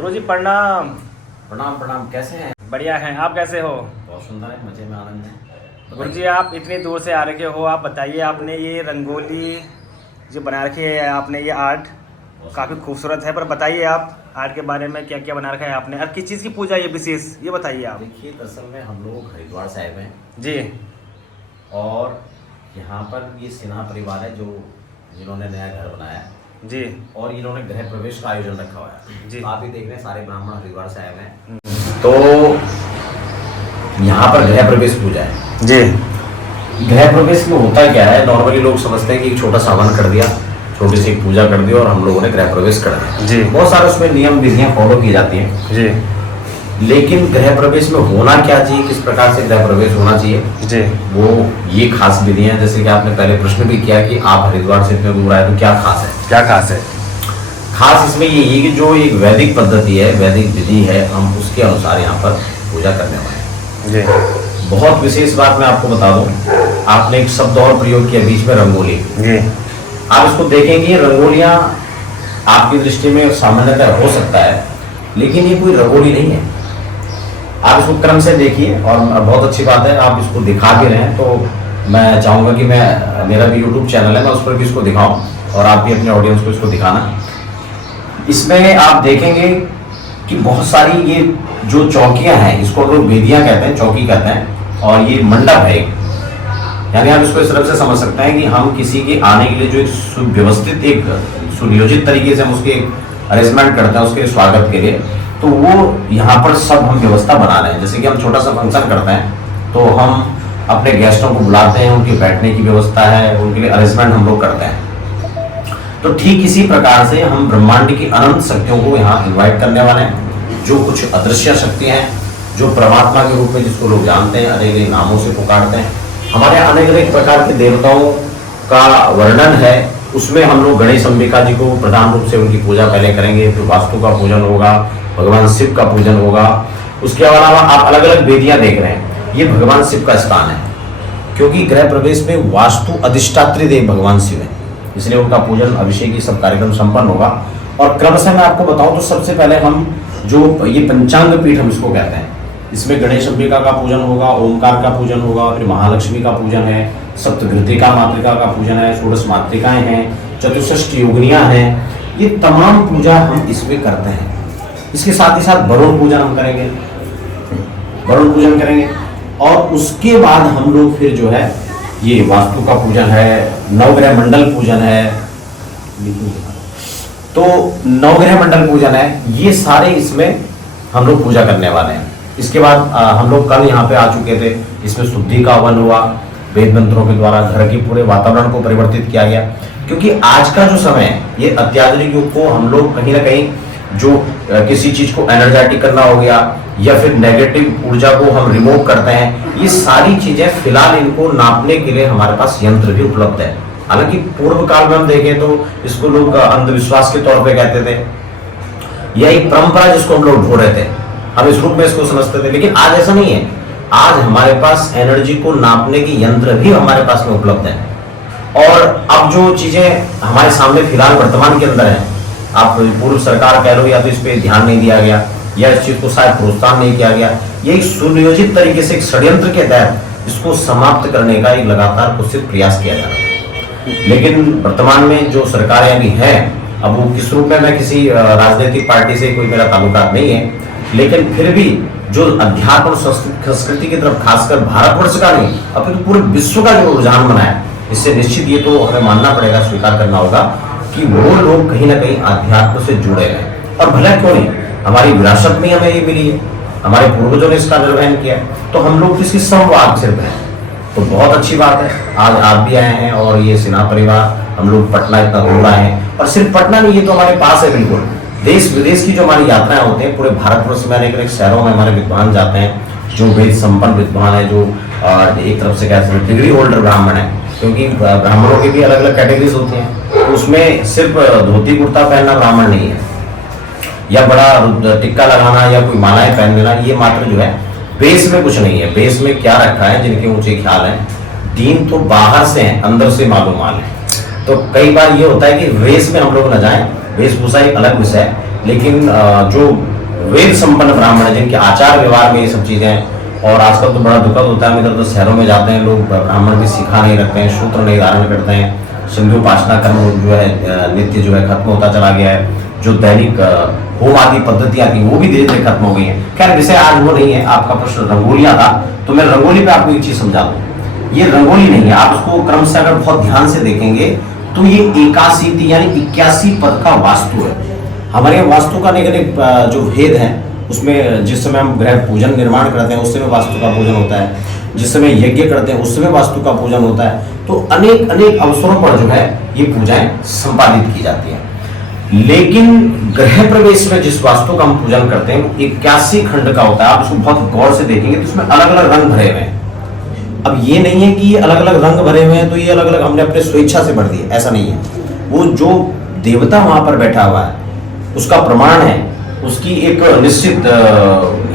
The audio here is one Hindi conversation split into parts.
गुरुजी प्रणाम। प्रणाम प्रणाम। कैसे हैं? बढ़िया हैं, आप कैसे हो? बहुत सुंदर है, मजे में आनंद है। गुरुजी आप इतनी दूर से आ रखे हो, आप बताइए आपने ये रंगोली जो बना रखी है आपने, ये आर्ट काफ़ी खूबसूरत है, पर बताइए आप आर्ट के बारे में क्या क्या बना रखा है आपने और किस चीज़ की पूजा ये विशेष, ये बताइए आप। देखिए, दरअसल में हम लोग हरिद्वार से आए हुए हैं जी। और यहाँ पर ये सिन्हा परिवार है जो जिन्होंने नया घर बनाया है जी। और इन्होंने गृह प्रवेश का आयोजन रखा हुआ है जी। तो आप भी देख रहे हैं सारे ब्राह्मण हरिद्वार से आए हुए हैं, तो यहाँ पर गृह प्रवेश पूजा है। जी। गृह प्रवेश में होता क्या है, नॉर्मली लोग समझते हैं कि एक छोटा सामान कर दिया, छोटी सी पूजा कर दी और हम लोगों ने गृह प्रवेश कर दिया। जी। बहुत सारे उसमें नियम विधियाँ फॉलो की जाती हैं। जी। लेकिन गृह प्रवेश में होना क्या चाहिए, किस प्रकार से गृह प्रवेश होना चाहिए, जी, वो ये खास विधियां, जैसे कि आपने पहले प्रश्न भी किया कि आप हरिद्वार से इतने दूर आए तो क्या खास है। क्या खास है? खास इसमें ये है कि जो एक वैदिक पद्धति है, वैदिक विधि है, हम उसके अनुसार यहाँ पर पूजा करने वाले हैं। जी। बहुत विशेष बात मैं आपको बता दूं, आपने एक शब्द और प्रयोग किया बीच में, रंगोली। जी। आप इसको देखेंगे, रंगोलियां आपकी दृष्टि में सामान्यतः हो सकता है, लेकिन ये कोई रंगोली नहीं है। आप इसको क्रम से देखिए और बहुत अच्छी बात है आप इसको दिखा भी रहे हैं, तो मैं चाहूँगा कि मेरा भी यूट्यूब चैनल है, मैं उस पर भी इसको दिखाऊं और आप भी अपने ऑडियंस को इसको दिखाना। इसमें आप देखेंगे कि बहुत सारी ये जो चौकियां हैं, इसको लोग वेदियां कहते हैं, चौकी कहते हैं, और ये मंडप है। यानी आप इसको इस तरह से समझ सकते हैं कि हम किसी के आने के लिए जो एक सुव्यवस्थित, एक सुनियोजित तरीके से हम उसके अरेंजमेंट करते हैं उसके स्वागत के लिए, तो वो यहाँ पर सब हम व्यवस्था बना रहे हैं। जैसे कि हम छोटा सा फंक्शन करते हैं तो हम अपने गेस्टों को बुलाते हैं, उनके बैठने की व्यवस्था है, उनके लिए अरेंजमेंट हम लोग करते हैं। तो ठीक इसी प्रकार से हम ब्रह्मांड की अनंत शक्तियों को यहाँ इन्वाइट करने वाले हैं। जो कुछ अदृश्य शक्ति हैं, जो परमात्मा के रूप में जिसको लोग जानते हैं, अनेक अनेक नामों से पुकारते हैं, हमारे अनेक अनेक प्रकार के देवताओं का वर्णन है। उसमें हम लोग गणेश अंबिका जी को प्रधान रूप से उनकी पूजा पहले करेंगे, फिर वास्तु का पूजन होगा, भगवान शिव का पूजन होगा। उसके अलावा आप अलग अलग वेदियां देख रहे हैं, ये भगवान शिव का स्थान है, क्योंकि गृह प्रवेश में वास्तु अधिष्ठात्री देव भगवान शिव है, इसलिए उनका पूजन अभिषेक ये सब कार्यक्रम संपन्न होगा। और क्रमशः मैं आपको बताऊं तो सबसे पहले हम जो ये पंचांग पीठ हम इसको कहते हैं, इसमें गणेश अंबिका का पूजन होगा, ओमकार का पूजन होगा, फिर महालक्ष्मी का पूजन है, सप्तघृतिका मातृका का पूजन है, षोडश मातृकाएं हैं, चतुष्षष्ठ योगिनियां हैं, ये तमाम पूजा हम इसमें करते हैं। इसके साथ ही साथ वरुण पूजन हम करेंगे, वरुण पूजन करेंगे, और उसके बाद हम लोग फिर जो है ये वास्तु का पूजन है, नवग्रह मंडल पूजन है, तो नवग्रह मंडल पूजन है, ये सारे इसमें हम लोग पूजा करने वाले हैं। इसके बाद हम लोग कल यहाँ पे आ चुके थे, इसमें शुद्धि का हवन हुआ, वेद मंत्रों के द्वारा घर के पूरे वातावरण को परिवर्तित किया गया, क्योंकि आज का जो समय है ये अत्याधुनिक युग को हम लोग कहीं ना कहीं जो किसी चीज को एनर्जेटिक करना हो गया या फिर नेगेटिव ऊर्जा को हम रिमूव करते हैं, ये सारी चीजें फिलहाल इनको नापने के लिए हमारे पास यंत्र भी उपलब्ध है। हालांकि पूर्व काल में हम देखें तो इसको लोग अंधविश्वास के तौर पे कहते थे, यह एक परंपरा जिसको हम लोग ढो रहे थे, हम इस रूप में इसको समझते थे, लेकिन आज ऐसा नहीं है। आज हमारे पास एनर्जी को नापने के यंत्र भी हमारे पास में उपलब्ध है, और अब जो चीजें हमारे सामने फिलहाल वर्तमान के अंदर है, आप पूर्व सरकार कह लो, या तो इस पे ध्यान नहीं दिया गया या इस चीज को शायद प्रोत्साहन नहीं किया गया, ये एक सुनियोजित तरीके से एक षड्यंत्र के तहत इसको समाप्त करने का एक लगातार कुत्सित प्रयास किया जा रहा है। लेकिन वर्तमान में जो सरकारें अभी हैं, अब वो किस रूप में, मैं किसी राजनीतिक पार्टी से कोई मेरा ताल्लुकात नहीं है, लेकिन फिर भी जो अध्यात्म और संस्कृति की तरफ खासकर भारतवर्ष का नहीं अपितु तो पूरे विश्व का जो रुझान बना है, इससे निश्चित ये तो हमें मानना पड़ेगा, स्वीकार करना होगा कि वो लोग कहीं ना कहीं अध्यात्म से जुड़े हैं। और भले क्यों नहीं, हमारी विरासत में हमें ये मिली है, हमारे पूर्वजों ने इसका निर्वहन किया, तो हम लोग किसी संवाद सिर्फ हैं, तो बहुत अच्छी बात है। आज आप भी आए हैं और ये सिन्हा परिवार, हम लोग पटना इतना दूर आए हैं, और सिर्फ पटना नहीं, ये तो हमारे पास है बिल्कुल। देश विदेश की जो हमारी यात्राएं होती हैं, पूरे भारतवर्ष में अनेक अनेक शहरों में हमारे विद्वान जाते हैं, जो वेद संपन्न विद्वान है, जो एक तरफ से कहते हैं डिग्री होल्डर ब्राह्मण है, क्योंकि ब्राह्मणों की भी अलग अलग कैटेगरीज होती हैं, तो उसमें सिर्फ धोती कुर्ता पहनना ब्राह्मण नहीं है, या बड़ा टिक्का लगाना या कोई मालाएं पहन लेना, ये मात्र जो है बेस में कुछ नहीं है। बेस में क्या रखा है, जिनके ऊंचे ख्याल हैं, दीन तो बाहर से है, अंदर से मालूम है। तो कई बार ये होता है कि वेश में हम लोग न जाएं, वेशभूषा एक अलग विषय है, लेकिन जो वेद संपन्न ब्राह्मण है, जिनके आचार व्यवहार में ये सब चीज़ें हैं, और आजकल तो बड़ा दुखद होता है, इधर तो शहरों में जाते हैं लोग, ब्राह्मण भी सिखा नहीं रखते हैं, सूत्र नहीं धारण करते हैं, सिंधुपासना कर्म जो है नित्य जो है खत्म होता चला गया है, जो दैनिक होम आदि पद्धतियाँ थी वो भी धीरे धीरे खत्म हो गई हैं। खैर विषय आज वो नहीं है, आपका प्रश्न रंगोलियाँ था, तो मैं रंगोली पे आपको एक चीज़ समझा दूँ। ये रंगोली नहीं है, आप उसको क्रम से अगर बहुत ध्यान से देखेंगे तो ये 81 यानी 81 पद का वास्तु है। हमारे यहाँ वास्तु का अनेक जो भेद हैं, उसमें जिस समय हम गृह पूजन निर्माण करते हैं उस समय वास्तु का पूजन होता है, जिस समय यज्ञ करते हैं उस समय वास्तु का पूजन होता है। तो अनेक अनेक अवसरों पर जो है ये पूजाएं संपादित की जाती हैं। लेकिन गृह प्रवेश में जिस वास्तु का हम पूजन करते हैं वो 81 खंड का होता है। आप उसको बहुत गौर से देखेंगे तो उसमें अलग अलग रंग भरे हुए हैं। अब ये नहीं है कि ये अलग अलग रंग भरे हुए हैं तो ये अलग अलग हमने अपने स्वेच्छा से भर दिए, ऐसा नहीं है। वो जो देवता वहां पर बैठा हुआ है उसका प्रमाण है, उसकी एक निश्चित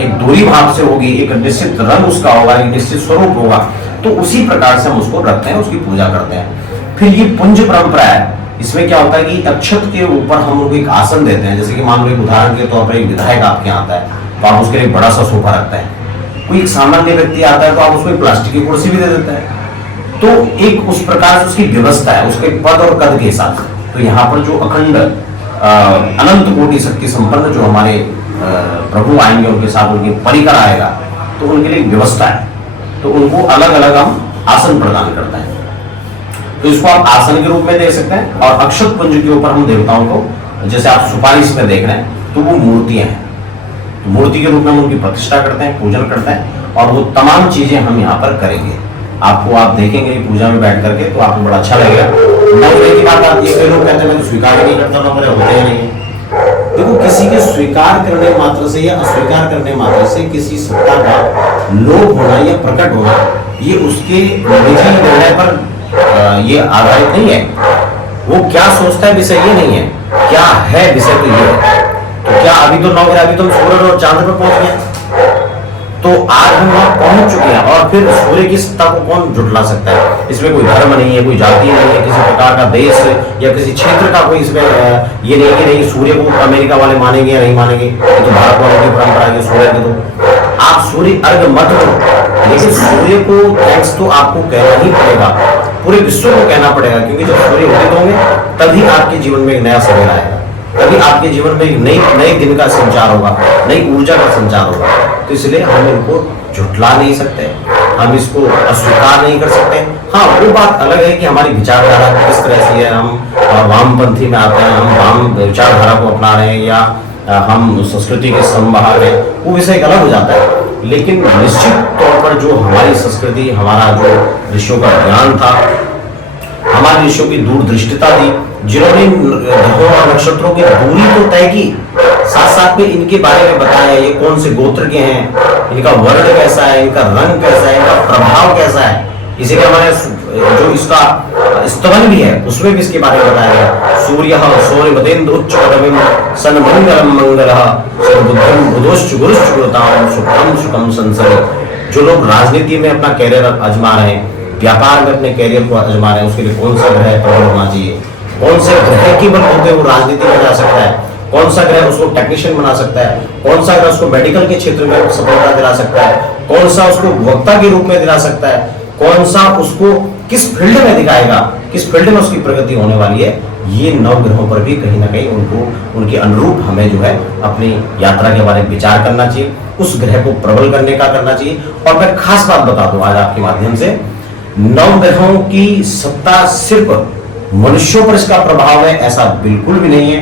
एक दूरी भाव से होगी, एक निश्चित रंग उसका होगा, एक निश्चित स्वरूप होगा, तो उसी प्रकार से हम उसको रखते हैं, उसकी पूजा करते हैं। फिर ये पुंज परंपरा है, इसमें क्या होता है कि अक्षत के ऊपर हम लोग एक आसन देते हैं। जैसे कि मान लो एक उदाहरण के तौर पर एक विधायक आपके यहाँ आता है तो आप उसके लिए एक बड़ा सा सोफा रखते हैं। कोई एक सामान्य व्यक्ति आता है तो आप उसको एक प्लास्टिक की कुर्सी भी दे देते हैं। तो एक उस प्रकार से उसकी व्यवस्था है उसके पद और कद के हिसाब से। तो यहाँ पर जो अखंड अनंत कोटि शक्ति संपन्न जो हमारे प्रभु आएंगे, उनके साथ उनकी परिकर आएगा, तो उनके लिए व्यवस्था है, तो उनको अलग अलग हम आसन प्रदान करते हैं। तो इसको आप आसन के रूप में देख सकते हैं। और अक्षत पुंज के ऊपर हम देवताओं को, जैसे आप सुपारी में देख रहे हैं, तो वो मूर्तियां हैं, तो मूर्ति के रूप में हम उनकी प्रतिष्ठा करते हैं, पूजन करते हैं, और वो तमाम चीजें हम यहाँ पर करेंगे। आपको आप देखेंगे पूजा में बैठ करके तो आपको बड़ा अच्छा लगेगा। नवग्रह की बात आती है, कई लोग कहते हैं मैं तो स्वीकार ही नहीं करता, नवग्रह होते हैं नहीं। देखो, किसी के स्वीकार करने मात्र से या अस्वीकार करने मात्र से किसी सत्ता का लोभ होना या प्रकट होना, ये उसके निजी निर्णय पर ये आधारित नहीं है। वो क्या सोचता है विषय ये नहीं है, क्या है विषय तो ये है। तो क्या अभी तो नवग्रह, अभी तो हम सूरज और चांद पर पहुंच गए, तो आज हम वहां पहुंच चुके हैं। और फिर सूर्य की सत्ता को कौन झुठला सकता है? इसमें कोई धर्म नहीं है, कोई जाति नहीं है, किसी प्रकार का देश या किसी क्षेत्र का कोई इसमें ये नहीं कि नहीं सूर्य को अमेरिका वाले मानेंगे या नहीं मानेंगे। तो भारत वालों की परंपरा है सूर्य के, तो आप सूर्य अर्घ मत दो, लेकिन सूर्य को थैंक्स तो आपको कहना ही पड़ेगा, पूरे विश्व को कहना पड़ेगा। क्योंकि जब सूर्य उदित होंगे तभी आपके जीवन में एक नया सवेरा आएगा, तभी आपके जीवन में एक नए दिन का संचार होगा, नई ऊर्जा का संचार होगा। तो इसलिए हम इनको झुठला नहीं सकते, हम इसको अस्वीकार नहीं कर सकते। हाँ, वो बात अलग है कि हमारी विचारधारा किस तरह से है, हम वामपंथी में आते हैं, हम वाम विचारधारा को अपना रहे हैं या हम संस्कृति के संवाहक हैं, वो विषय एक अलग हो जाता है। लेकिन निश्चित तौर पर जो हमारी संस्कृति, हमारा जो ऋषियों का ज्ञान था, हमारे ऋषियों की दूरदृष्टिता थी, जिन्होंने ग्रहों और नक्षत्रों की दूरी तो तय की, साथ साथ में इनके बारे में बताया, ये कौन से गोत्र के हैं, इनका वर्ण कैसा है, इनका रंग कैसा है, इनका प्रभाव कैसा है। इसी के हमारे जो इसका स्तवन भी है उसमें भी इसके बारे में बताया गया। सूर्य सौर्यवदेन्द्र उच्च कविम सन मंगलम मंगलः सर्वबुद्धं बुधोश्च गुरुश्च गुरुताम सुखम सुखम संसद। जो लोग राजनीति में अपना कैरियर आजमा रहे हैं, व्यापार में अपने कैरियर को आजमा रहे हैं, उसके लिए कौन सा ग्रह प्रबल होना चाहिए, कौन से ग्रह की बलबूते वो राजनीति में जा सकता है, कौन सा ग्रह उसको टेक्नीशियन बना सकता है, कौन सा ग्रह उसको मेडिकल के क्षेत्र में सफलता दिला सकता है, कौन सा उसको वक्ता के रूप में दिला सकता है, कौन सा उसको किस फील्ड में दिखाएगा, किस फील्ड में उसकी प्रगति होने वाली है। ये नव ग्रहों पर भी कहीं ना कहीं उनको उनके अनुरूप हमें जो है अपनी यात्रा के बारे में विचार करना चाहिए, उस ग्रह को प्रबल करने का करना चाहिए। और मैं खास बात बता दूं आज आपके माध्यम से, नव ग्रहों की सत्ता सिर्फ मनुष्यों पर इसका प्रभाव है ऐसा बिल्कुल भी नहीं है।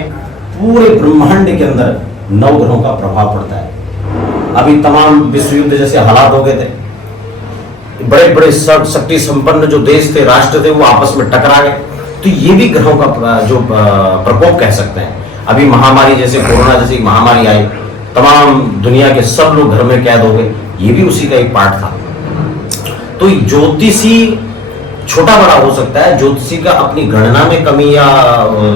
पूरे ब्रह्मांड के अंदर नव ग्रहों का प्रभाव पड़ता है। अभी तमाम विश्व युद्ध जैसे हालात हो गए थे, बड़े बड़े शक्ति संपन्न जो देश थे, राष्ट्र थे, वो आपस में टकरा गए, तो ये भी ग्रहों का जो प्रकोप कह सकते हैं। अभी महामारी जैसे कोरोना जैसी महामारी आई, तमाम दुनिया के सब लोग घर में कैद हो गए, ये भी उसी का एक पार्ट था। तो ज्योतिषी छोटा बड़ा हो सकता है, ज्योतिषी का अपनी गणना में कमी या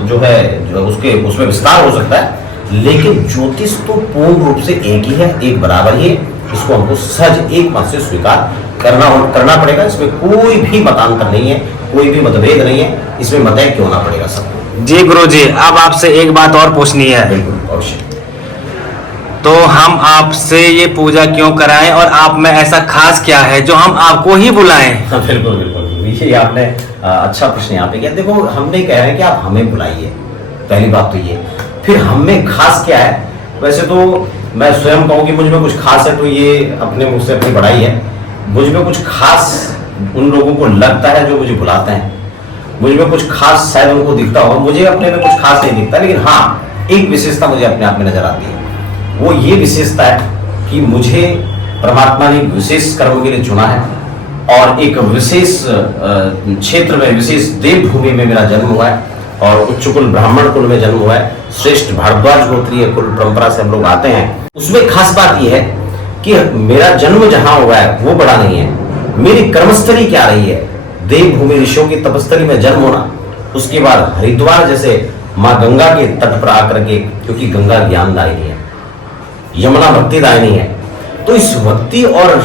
जो है उसमें विस्तार हो सकता है, लेकिन ज्योतिष तो पूर्ण रूप से एक ही है, एक बराबर ही है। इसको हमको सहज एक मत से स्वीकार करना पड़ेगा। इसमें कोई भी मतांतर नहीं है, कोई भी मतभेद नहीं है, इसमें मतैक्य होना पड़ेगा सबको। जी गुरुजी, अब आपसे एक बात और पूछनी है। बिल्कुल अवश्य। तो हम आपसे ये पूजा क्यों कराएं और आप में ऐसा खास क्या है जो हम आपको ही बुलाएं? हाँ, बिल्कुल बिल्कुल, ये आपने अच्छा प्रश्न यहाँ पे किया। देखो, हमने कह रहे हैं कि आप हमें बुलाइए, पहली बात तो ये। फिर हम में खास क्या है? वैसे तो मैं स्वयं कहूँ कि मुझ में कुछ खास है तो ये अपने मुझ से अपनी बड़ाई है। मुझ में कुछ खास उन लोगों को लगता है जो मुझे बुलाते हैं। मुझ में कुछ खास शायद उनको दिखता होगा, मुझे अपने में कुछ खास नहीं दिखता। लेकिन हाँ, एक विशेषता मुझे अपने आप में नजर आती है। वो ये विशेषता है कि मुझे परमात्मा ने विशेष कर्म के लिए चुना है और एक विशेष क्षेत्र में, विशेष देवभूमि में मेरा जन्म हुआ है और उच्च कुल ब्राह्मण कुल में जन्म हुआ है। श्रेष्ठ भारद्वाज गोत्रीय कुल परंपरा से हम लोग आते हैं। उसमें खास बात यह है कि मेरा जन्म जहां हुआ है वो बड़ा नहीं है, मेरी कर्मस्थली क्या रही है। देवभूमि ऋषियों की तपस्थली में जन्म होना, उसके बाद हरिद्वार जैसे माँ गंगा के तट पर आकर के, क्योंकि गंगा ज्ञानदायिनी है, यमुना भक्तिदायिनी है, तो इस भक्ति और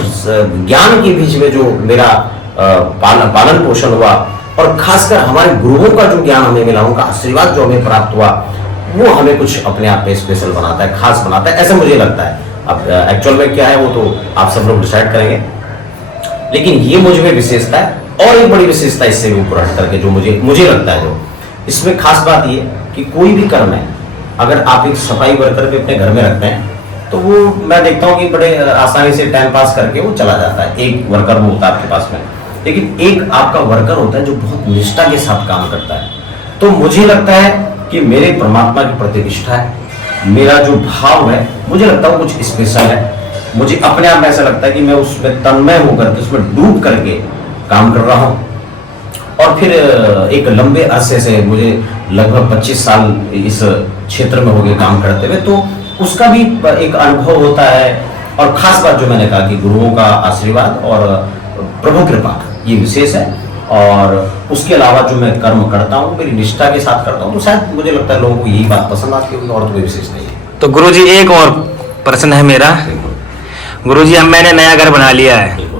ज्ञान के बीच में जो मेरा पालन पोषण हुआ और खासकर हमारे गुरुओं का जो ज्ञान हमें मिला, उनका आशीर्वाद जो हमें प्राप्त हुआ, वो हमें कुछ अपने आप में स्पेशल बनाता है, खास बनाता है, ऐसा मुझे लगता है। अब एक्चुअल में क्या है वो तो आप सब लोग डिसाइड करेंगे, लेकिन ये मुझ में विशेषता है। और एक बड़ी विशेषता इससे भी ऊपर हट करके जो मुझे लगता है, जो इसमें खास बात ये कि कोई भी कर्म है, अगर आप एक सफाई वर्कर भी अपने घर में रखते हैं तो वो मैं देखता हूँ कि बड़े आसानी से टाइम पास करके वो चला जाता है। एक वर्कर वो होता है आपके पास में, लेकिन एक आपका वर्कर होता है जो बहुत निष्ठा के साथ काम करता है। तो मुझे लगता है कि मेरे परमात्मा की प्रति निष्ठा है, मेरा जो भाव है, मुझे लगता है कुछ स्पेशल है। मुझे अपने आप में ऐसा लगता है कि मैं उसमें तन्मय होकर, उसमें डूब करके काम कर रहा हूँ। और फिर एक लंबे अरसे से, मुझे लगभग 25 साल इस क्षेत्र में हो गए काम करते हुए, तो उसका भी एक अनुभव होता है। और खास बात जो मैंने कहा कि गुरुओं का आशीर्वाद और प्रभु कृपा, ये विशेष है। और उसके अलावा जो मैं कर्म करता हूँ, मेरी निष्ठा के साथ करता हूँ, तो शायद मुझे लगता है लोगों को यही बात पसंद आती होगी, और तो कोई विशेष नहीं है। तो गुरुजी, एक और प्रश्न है मेरा। गुरुजी, अब मैंने नया घर बना लिया है,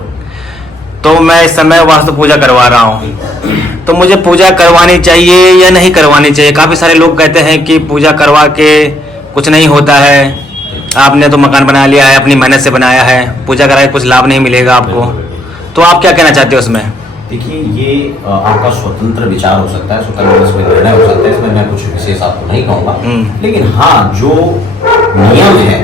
तो मैं इस समय वास्तु पूजा करवा रहा हूँ, तो मुझे पूजा करवानी चाहिए या नहीं करवानी चाहिए? काफ़ी सारे लोग कहते हैं कि पूजा करवा के कुछ नहीं होता है, आपने तो मकान बना लिया है, अपनी मेहनत से बनाया है, पूजा करा के कुछ लाभ नहीं मिलेगा आपको। तो आप क्या कहना चाहते हो उसमें? देखिए, ये आपका स्वतंत्र विचार हो सकता है, स्वतंत्र इसमें निर्णय हो सकता है, इसमें मैं कुछ विशेष आपको नहीं कहूँगा। लेकिन हाँ, जो नियम है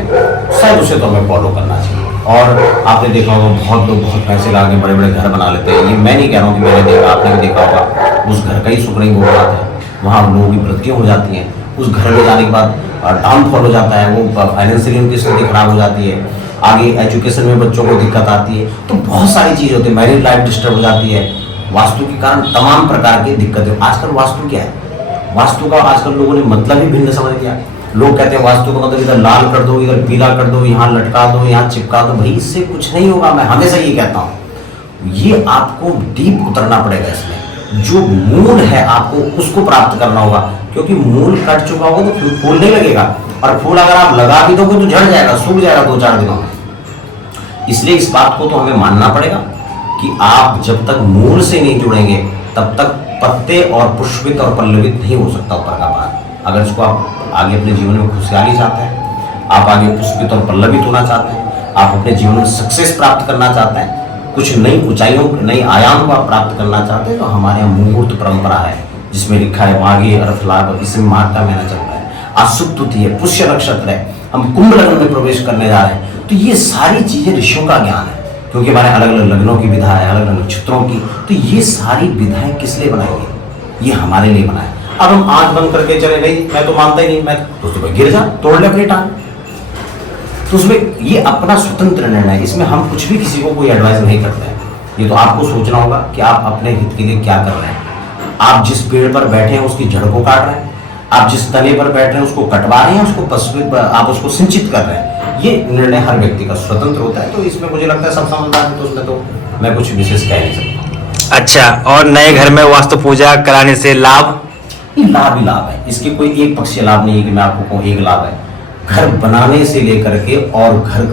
शायद उसे तो हमें फॉलो करना चाहिए। और आपने देखा होगा बहुत लोग बहुत पैसे लगा के बड़े बड़े घर बना लेते हैं। ये मैं नहीं कह रहा हूँ कि मैंने देखा, आपने भी देखा होगा, उस घर का ही सुख नहीं भोग पाते हैं, वहाँ लोगों की मृत्यु हो जाती है। उस घर में जाने के बाद डाउनफॉल हो जाता है, वो फाइनेंशियली उनकी स्थिति खराब हो जाती है, आगे एजुकेशन में बच्चों को दिक्कत आती है, तो बहुत सारी चीज़ होती है, मैरिज लाइफ डिस्टर्ब हो जाती है। वास्तु के कारण तमाम प्रकार की दिक्कतें। आजकल वास्तु क्या है? वास्तु का आजकल लोगों ने मतलब ही भिन्न समझ लिया। लोग कहते हैं वास्तु का मतलब इधर लाल कर दो, इधर पीला कर दो, यहाँ लटका दो, यहाँ चिपका दो। भाई, इससे कुछ नहीं होगा। मैं हमेशा ये कहता हूँ, ये आपको डीप उतरना पड़ेगा इसमें। जो मूल है आपको उसको प्राप्त करना होगा, क्योंकि मूल कट चुका होगा तो फूल नहीं लगेगा। और फूल अगर आप लगा भी दोगे तो झड़ जाएगा, सूख जाएगा 2-4 दिनों में। इसलिए इस बात को तो हमें मानना पड़ेगा कि आप जब तक मूल से नहीं जुड़ेंगे तब तक पत्ते और पुष्पित और पल्लवित नहीं हो सकता ऊपर का भाग। अगर इसको आप आगे अपने जीवन में खुशहाली चाहते हैं, आप आगे पुष्पित और पल्लवित होना चाहते हैं, आप अपने जीवन में सक्सेस प्राप्त करना चाहते हैं, कुछ नई ऊंचाइयों, नई आयाम को आप प्राप्त करना चाहते हैं, तो हमारे यहाँ मुहूर्त परंपरा है जिसमें लिखा है आगे अर्थ लाभ, इसमें माघ का महीना चल रहा है, आज शुभ तिथि है, पुष्य नक्षत्र है, हम कुंभ लग्न में प्रवेश करने जा रहे हैं। तो ये सारी चीजें ऋषियों का ज्ञान है, क्योंकि हमारे अलग अलग लग्नों की विधा है, अलग अलग नक्षत्रों की। तो ये सारी विधाएं किस लिए बनाएंगे? ये हमारे लिए बनाए। अब हम आंख बंद करके चले, नहीं मैं तो मानता ही नहीं, मैं दोस्तों पे गिर जा, तोड़ ले अपनी टांग, तो उसमें ये अपना स्वतंत्र निर्णय है। इसमें हम कुछ भी किसी को कोई एडवाइस नहीं करते हैं। ये तो आपको सोचना होगा कि आप अपने हित के लिए क्या कर रहे हैं। आप जिस पेड़ पर बैठे हैं उसकी जड़ को काट रहे हैं, आप जिस तने पर बैठ रहे हैं उसको कटवा रहे हैं, उसको आप उसको सिंचित कर रहे हैं। ये निर्णय हर व्यक्ति का स्वतंत्र होता है। तो इसमें मुझे लगता है सब समझदार है, तो उसमें तो मैं कुछ विशेष कह नहीं सकता। अच्छा, और नए घर में वास्तु पूजा कराने से लाभ? लाभ ही लाभ है, इसके कोई एक पक्षीय लाभ नहीं है कि मैं आपको कहूँ एक लाभ है। घर बनाने से लेकर के और घर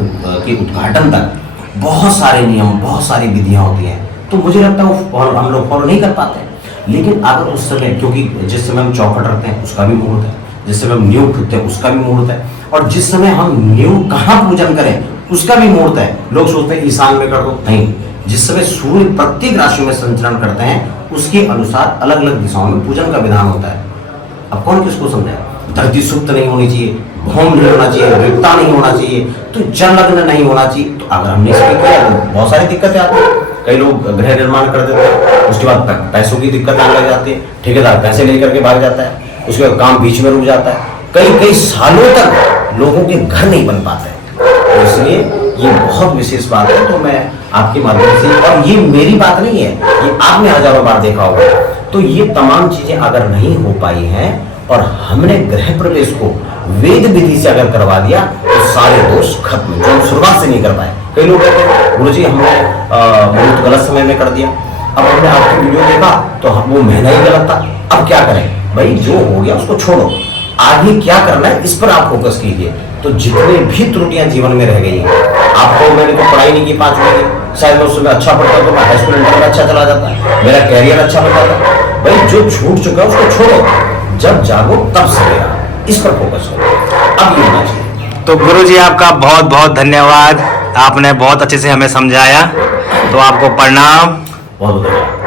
के उद्घाटन तक बहुत सारे नियम, बहुत सारी विधियां होती हैं, तो मुझे लगता है वो हम लोग फॉलो नहीं कर पाते। लेकिन अगर उस समय, क्योंकि जिस समय हम चौखट रखते हैं उसका भी मुहूर्त है, जिस समय हम नींव खुदते हैं उसका भी मुहूर्त है, और जिस समय हम नींव कहाँ पूजन करें उसका भी मुहूर्त है। लोग सोचते हैं ईशान में कर दो, नहीं, जिस समय सूर्य प्रत्येक राशि में संचरण करते हैं उसके अनुसार अलग अलग दिशाओं में पूजन का विधान होता है। अब कौन किसको समझाए? धरती सुप्त नहीं होनी चाहिए, भौम नहीं होना चाहिए, रिक्ता नहीं होना चाहिए, तो जल लग्न नहीं होना चाहिए। तो अगर हमने इसमें किया तो बहुत सारी दिक्कतें आती हैं। कई लोग गृह निर्माण कर देते हैं, उसके बाद पैसों की दिक्कत आने लग जाती है, ठेकेदार पैसे लेकर के भाग जाता है, उसके बाद काम बीच में रुक जाता है, कई कई सालों तक लोगों के घर नहीं बन पाते हैं। तो इसलिए ये बहुत विशेष बात है। तो मैं आपके माध्यम से, और ये मेरी बात नहीं है, ये आपने हजारों बार देखा होगा, तो ये तमाम चीजें अगर नहीं हो पाई हैं और हमने गृह प्रवेश को वेद विधि से अगर करवा दिया तो सारे दोष खत्म, जो हम शुरुआत से नहीं कर पाए। कई लोग कहते हैं गुरुजी हमने मुहूर्त गलत समय में कर दिया, अब हमने आपकी वीडियो देखा तो वो महीना ही गलत था, अब क्या करें? भाई जो हो गया उसको छोड़ो, आगे क्या करना है इस पर आप फोकस कीजिए। तो जितने भी त्रुटियां जीवन में रह गई हैं, आपको मैंने तो पढ़ाई नहीं की 5 महीने, शायद मैं उसमें अच्छा पढ़ता तो मैं हाई स्कूल इंटर में अच्छा चला जाता, मेरा कैरियर अच्छा बन जाता। भाई जो छूट चुका है उसको छोड़ो, जब जागो तब सवेरा, इस पर फोकस करो, अब ये होना चाहिए। तो गुरुजी आपका बहुत बहुत धन्यवाद, आपने बहुत अच्छे से हमें समझाया, तो आपको प्रणाम। बहुत बहुत धन्यवाद।